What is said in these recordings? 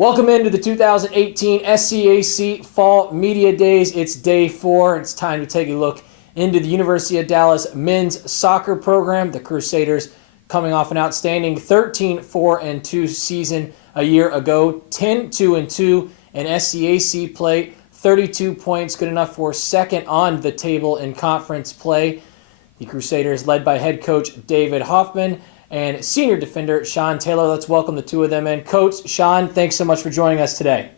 Welcome into the 2018 SCAC Fall Media Days. It's day 4. It's time to take a look into the University of Dallas men's soccer program. The Crusaders coming off an outstanding 13-4-2 season a year ago, 10-2-2 in SCAC play, 32 points, good enough for second on the table in conference play. The Crusaders led by head coach David Hoffman and senior defender Sean Taylor. Let's welcome the two of them in. Coach, Sean, thanks so much for joining us today.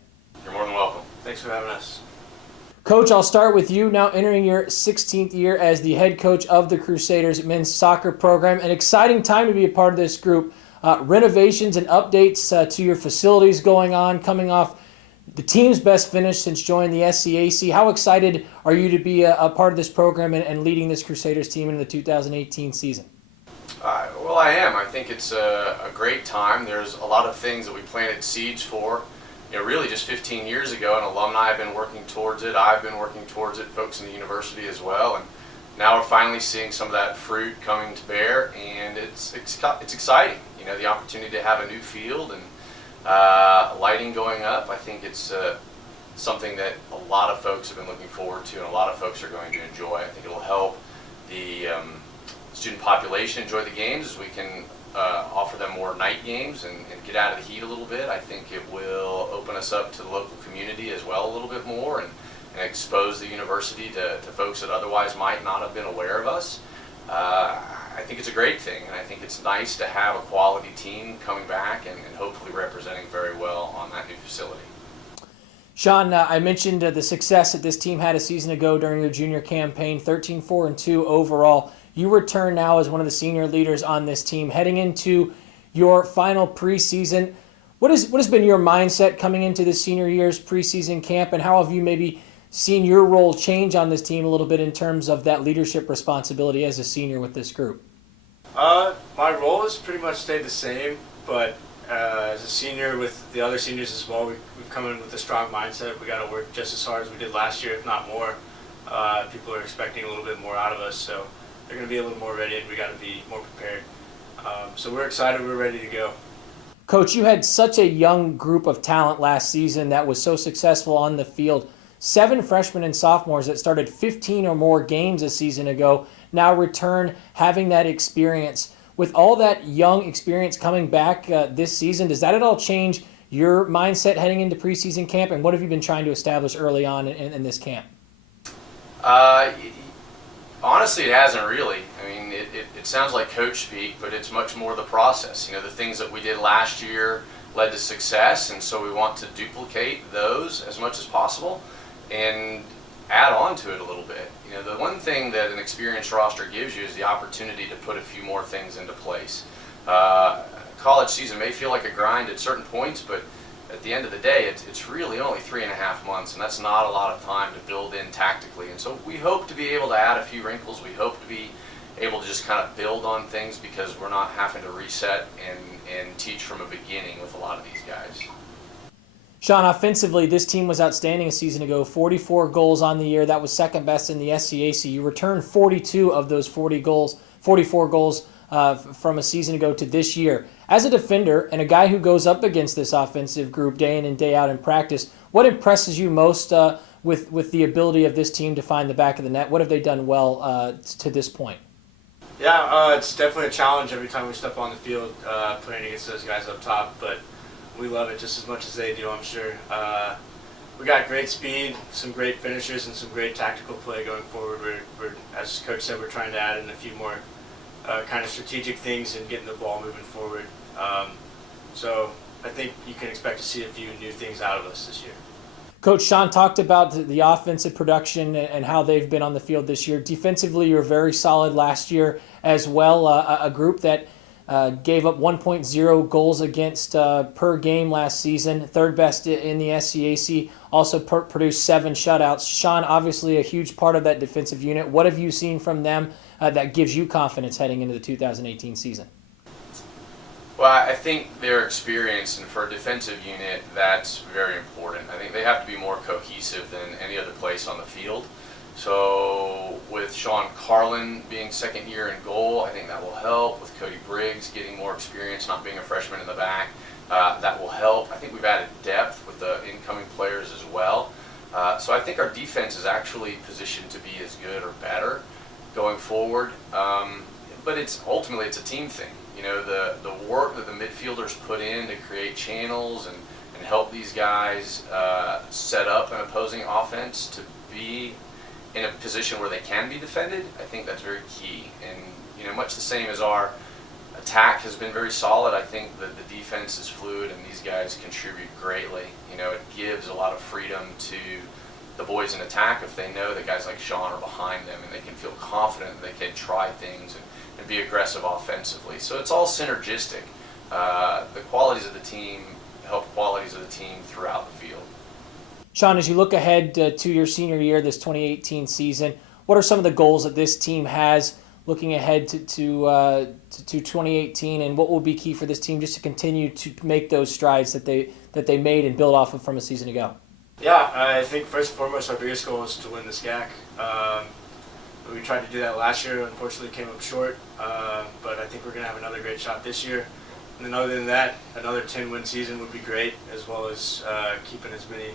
You're more than welcome. Thanks for having us. Coach, I'll start with you now, entering your 16th year as the head coach of the Crusaders men's soccer program. An exciting time to be a part of this group. Renovations and updates to your facilities going on, coming off the team's best finish since joining the SCAC. How excited are you to be a part of this program and leading this Crusaders team into the 2018 season? Well, I am. I think it's a great time. There's a lot of things that we planted seeds for, really just 15 years ago, and alumni have been working towards it. I've been working towards it, folks in the university as well, and now we're finally seeing some of that fruit coming to bear, and it's exciting. The opportunity to have a new field and lighting going up. I think it's something that a lot of folks have been looking forward to, and a lot of folks are going to enjoy. I think it'll help the student population enjoy the games as we can offer them more night games and get out of the heat a little bit. I think it will open us up to the local community as well a little bit more and expose the university to folks that otherwise might not have been aware of us. I think it's a great thing, and I think it's nice to have a quality team coming back and hopefully representing very well on that new facility. Sean, I mentioned the success that this team had a season ago during your junior campaign, 13-4-2 overall. You return now as one of the senior leaders on this team, heading into your final preseason. What has been your mindset coming into the senior year's preseason camp, and how have you maybe seen your role change on this team a little bit in terms of that leadership responsibility as a senior with this group? My role has pretty much stayed the same, but as a senior with the other seniors as well, we've come in with a strong mindset. We got to work just as hard as we did last year, if not more. People are expecting a little bit more out of us, so they're going to be a little more ready, and we got to be more prepared. So we're excited. We're ready to go. Coach, you had such a young group of talent last season that was so successful on the field. 7 freshmen and sophomores that started 15 or more games a season ago now return having that experience. With all that young experience coming back this season, does that at all change your mindset heading into preseason camp, and what have you been trying to establish early on in this camp? Honestly, it hasn't really. I mean, it sounds like coach speak, but it's much more the process. The things that we did last year led to success, and so we want to duplicate those as much as possible and add on to it a little bit. The one thing that an experienced roster gives you is the opportunity to put a few more things into place. College season may feel like a grind at certain points, but at the end of the day, it's really only 3.5 months, and that's not a lot of time to build in tactically. And so we hope to be able to add a few wrinkles. We hope to be able to just kind of build on things because we're not having to reset and teach from a beginning with a lot of these guys. Sean, offensively, this team was outstanding a season ago. 44 goals on the year. That was second best in the SCAC. You returned 42 of those 44 goals from a season ago to this year. As a defender and a guy who goes up against this offensive group day in and day out in practice, what impresses you most with the ability of this team to find the back of the net? What have they done well to this point? Yeah, it's definitely a challenge every time we step on the field playing against those guys up top, but we love it just as much as they do, I'm sure. We got great speed, some great finishers, and some great tactical play going forward. We're, as Coach said, we're trying to add in a few more kind of strategic things and getting the ball moving forward. So I think you can expect to see a few new things out of us this year. Coach, Sean talked about the offensive production and how they've been on the field this year. Defensively, you were very solid last year as well, a group that gave up 1.0 goals against per game last season, third best in the SCAC, also produced 7 shutouts. Sean, obviously a huge part of that defensive unit. What have you seen from them that gives you confidence heading into the 2018 season? Well, I think their experience, and for a defensive unit, that's very important. I think they have to be more cohesive than any other place on the field. So with Sean Carlin being second year in goal, I think that will help. With Cody Briggs getting more experience, not being a freshman in the back, that will help. I think we've added depth with the incoming players as well. So I think our defense is actually positioned to be as good or better going forward. But ultimately it's a team thing. You know, the work that the midfielders put in to create channels and help these guys set up an opposing offense to be in a position where they can be defended, I think that's very key. And, you know, much the same as our attack has been very solid, I think that the defense is fluid and these guys contribute greatly. You know, it gives a lot of freedom to the boys in attack if they know that guys like Sean are behind them and they can feel confident that they can try things and be aggressive offensively. So it's all synergistic. The qualities of the team help qualities of the team throughout the field. Sean, as you look ahead to your senior year, this 2018 season, what are some of the goals that this team has looking ahead to 2018, and what will be key for this team just to continue to make those strides that they made and build off of from a season ago? Yeah, I think first and foremost our biggest goal is to win the SCAC. We tried to do that last year, unfortunately came up short, but I think we're going to have another great shot this year. And then other than that, another 10-win season would be great, as well as keeping as many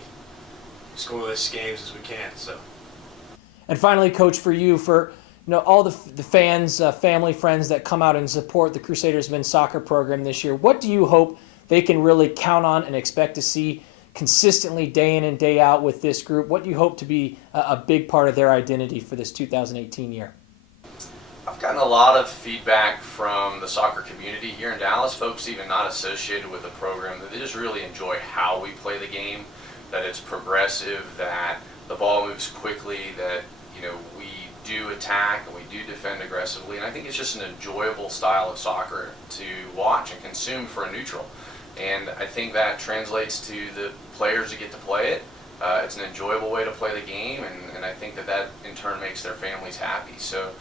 scoreless games as we can. So. And finally, Coach, for you, for all the fans, family, friends that come out and support the Crusaders men's soccer program this year, what do you hope they can really count on and expect to see consistently day in and day out with this group? What do you hope to be a big part of their identity for this 2018 year? I've gotten a lot of feedback from the soccer community here in Dallas, folks even not associated with the program, that they just really enjoy how we play the game, that it's progressive, that the ball moves quickly, that we do attack and we do defend aggressively, and I think it's just an enjoyable style of soccer to watch and consume for a neutral. And I think that translates to the players who get to play it. It's an enjoyable way to play the game, and I think that in turn makes their families happy. So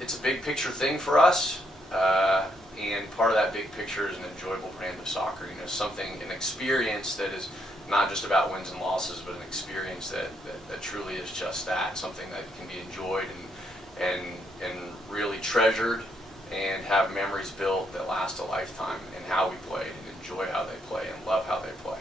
it's a big picture thing for us, and part of that big picture is an enjoyable brand of soccer. An experience that is not just about wins and losses, but an experience that truly is just that, something that can be enjoyed and really treasured and have memories built that last a lifetime in how we played and enjoy how they play and love how they play.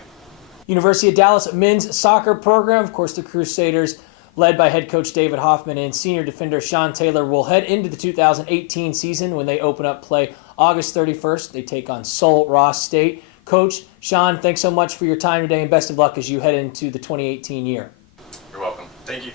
University of Dallas men's soccer program, of course, the Crusaders, led by head coach David Hoffman and senior defender Sean Taylor, will head into the 2018 season when they open up play August 31st. They take on Sol Ross State. Coach, Sean, thanks so much for your time today and best of luck as you head into the 2018 year. You're welcome. Thank you.